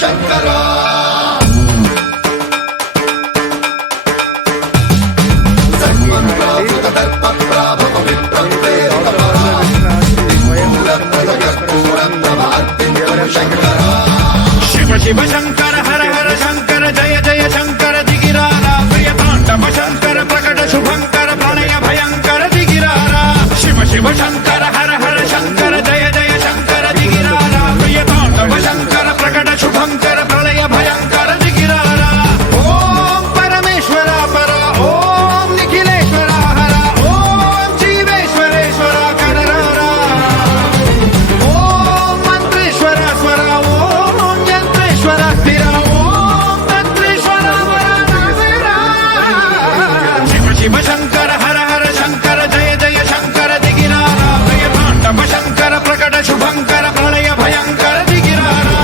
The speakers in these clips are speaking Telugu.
శంకరా శివ శివ శంకర హర హర శంకర జయ జయ శంకర దిగిరారా ప్రియతాండవ శంకర ప్రకట శుభంకర ప్రణయ భయంకర దిగిరారా శివ శివ శంకర హర హర శంకర జయ జయ శంకర దిగిరారా ప్రియతాండవ శంకర ప్రకట శుభంకర ప్రళయ భయంకర దిగిరారా ఓం పరమేశ్వర పర ఓం నిఖిలేశ్వర హర ఓం జీవేశ్వరేశ్వర కనరారా ఓం మంత్రేశ్వర స్వర ఓం యంత్రేశ్వర స్థిర ఓం తంత్రేశ్వర శివ శివ శంకర హర హర శంకర జయ జయ శంకర దిగిరారా ప్రియతాండవ శంకర ప్రకట శుభంకర ప్రళయ భయంకర దిగిరారా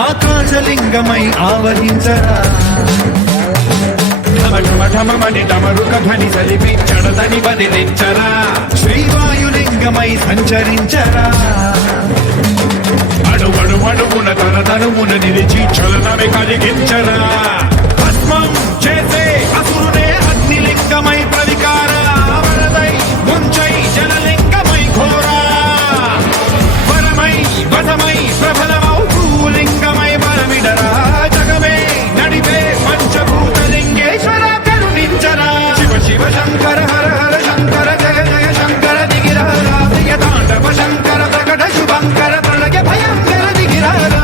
ఆకాశలింగమై ఆవహించరా ఢమఢమఢమని డమరుక ధ్వని సలిపి చడదని బదిలించరా శ్రీవాయులింగమై సంచరించరా అడుగడుగడుగున తన తనువున నిలిచి చలనమే కలిగించరా భస్మం చేసే అసురునే అగ్నిలింగమై ప్రవికార వరదై ముంచై జలలింగమై ఘోరా వరమై వసమై ప్రబలమౌ భూలింగమై బలమిడరా జగమే నడిపే పంచభూతలింగేశ్వర కరుణించరా శివ శివ శంకర హర హర శంకర జయ జయ శంకర దిగిరారా ప్రియతాండవ శంకర ప్రకట శుభంకర ప్రళయ భయంకర దిగిరారా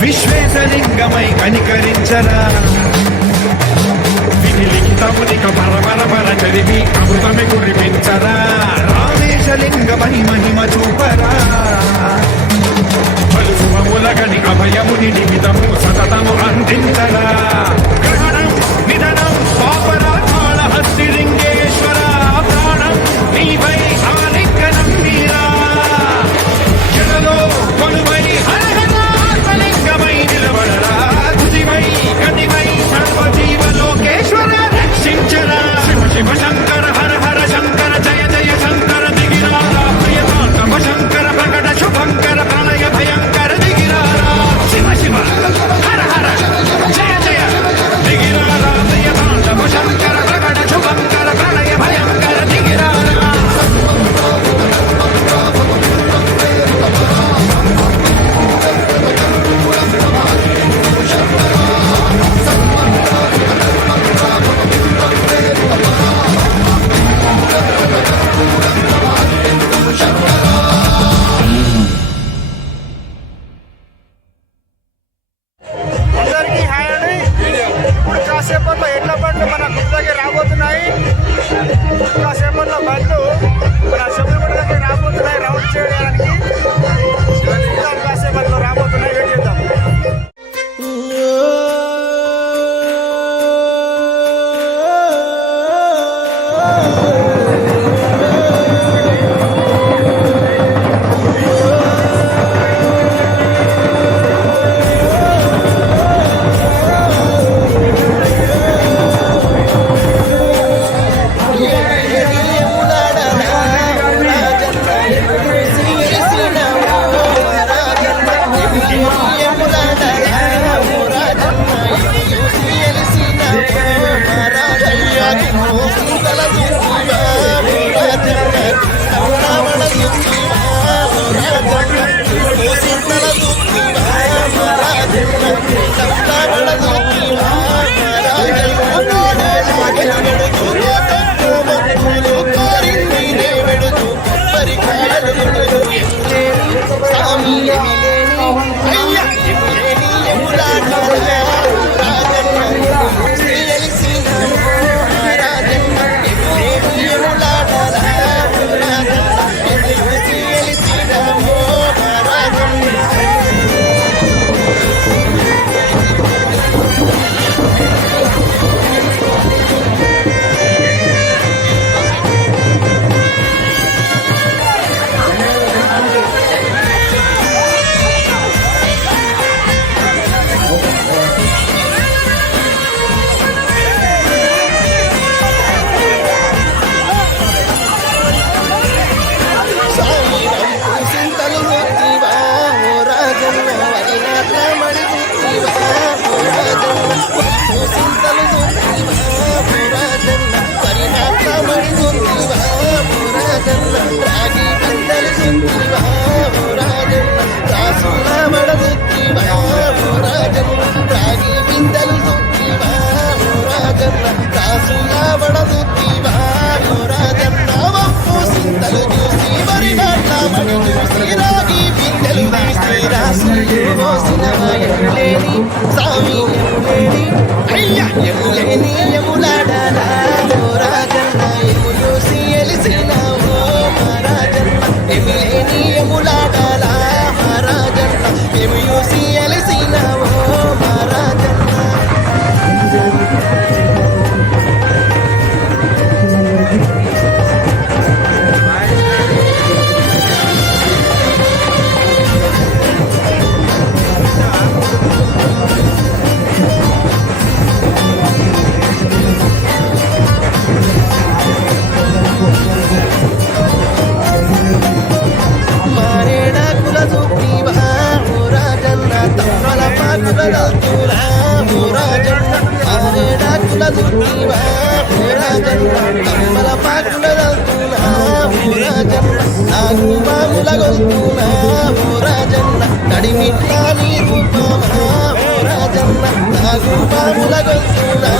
విశ్వేశలింగమై కనికరించరా విధి లిఖితమునిక పరమర చదివి అమృతమి కురిపించరా రామేశలింగమై మహిమ చూపరా పలుసుమములగని అభయముని నిమితము సతతము అందించరా గ్రహణం నిధనం పాపరాకాళ హస్తిలింగేశ్వర ప్రాణం నీవై ఆలింగనం మీరా జలలో కొలువై హరహరాత్మలింగమై నిలబడరా తుదివై గతివై సర్వజీవలోకేశ్వర రక్షించరా శివ శివ శంకర హర హర శంకర జయ జయ శంకర దిగిరారా ప్రియతాండవ శంకర ప్రకట శుభంకర ప్రళయ భయంకర దిగిరారా శివ శివ హర హర జయ జయ దిగిరారా ప్రియతాండవ శంకర ప్రకట శుభంకర ప్రళయ భయంకర దిగిరారా అందరికీ హాయ్ అండి. ఇప్పుడు కాసేపట్లో ఎడ్ల బండ్లు మన గుడి దగ్గర రాబోతున్నాయి. కాసేపట్లో బండ్లు మన శబరిమల దగ్గర రాబోతున్నాయి రౌండ్ చేయడానికి. కాసేపట్లో రాబోతున్నాయి, వెయిట్ చేద్దాం. పాకులదవుతున్నా ఓ రాజన్న నాగు మాముల గొల్తున్నా ఓ రాజన్న నడిమిట్లా నీ రూపమా ఓ రాజన్న నాగు మాముల గొల్తున్నా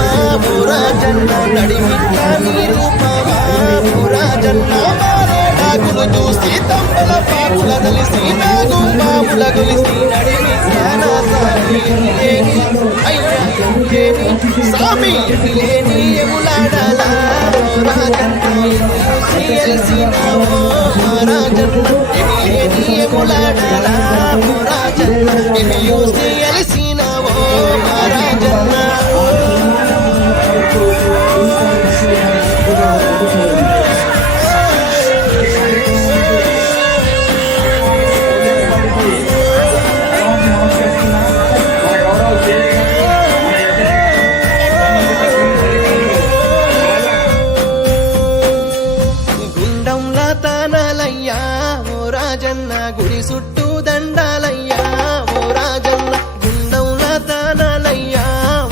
ఓ రాజన్న నడిమిట్లా నీ రూపమా ఓ రాజన్న మారేడాకులు చూసి తమ్ముల పాకుల తెలిసి నాగు మాముల గొలిసి నడిమిట్లా నా సామి లేని అయ్యా లేని సామి లేని ఎములాడలా ఓ రాజన్న ఎలిసినావో రాజన్న లేని ఎములాడలా ఓ రాజన్న చూసి ఎలిసినావో రాజన్న గుండంలా తానాలయ్యా ఓ రాజన్న గుడి చుట్టూ దండాలయ్యా ఓ రాజన్న గుండంలా తానాలయ్యా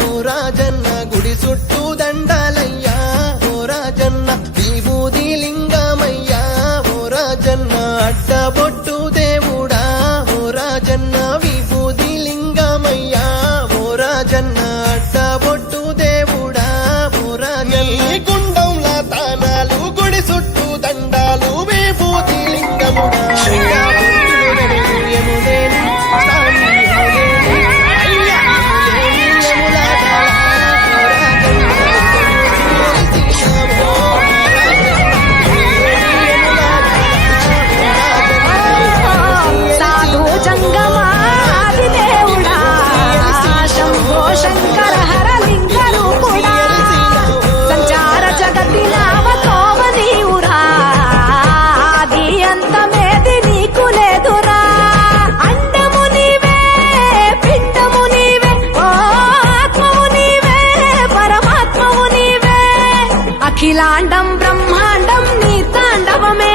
ఓ రాజన్న గుడి చుట్టూ దండాలయ్యా ఓ రాజన్న విభూది లింగమయ్యా ఓ రాజన్న అడ్డబొట్టు దేవుడా ఓ రాజన్న విభూది లింగమయ్యా ఓ రాజన్న అడ్డబొట్టు దేవుడా ఓ రాజన్న గుండంలా తానాలు గుడి చుట్టూ దండాలు విభూతి లింగముడా సాధు జంగమాది దేవుడా శంభో శంకర హర లింగ రూపుడా సంచార జగతి నామతోమ నీవురా ఆది అంతమేది నీకు లేదురా అండము నీవే పిండము నీవే ఓ ఆత్మము నీవే పరమాత్మము నీవే అఖిలాండం బ్రహ్మాండం నీ తాండవమే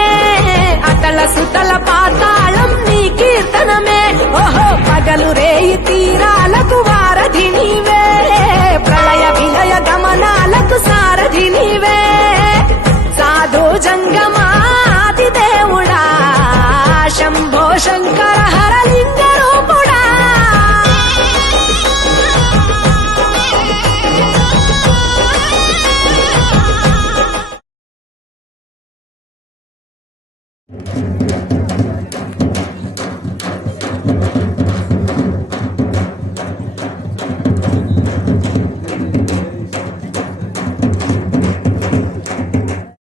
అతల సుతల పాతాళం నీ కీర్తనమే ఓహో పగలు రేయి తీరాలకు వారధి నీవే ప్రళయ విలయ గమనాలకు సారథి నీవే సాధు జంగమాది దేవుడా శంభో శంకర హర లింగ రూపుడా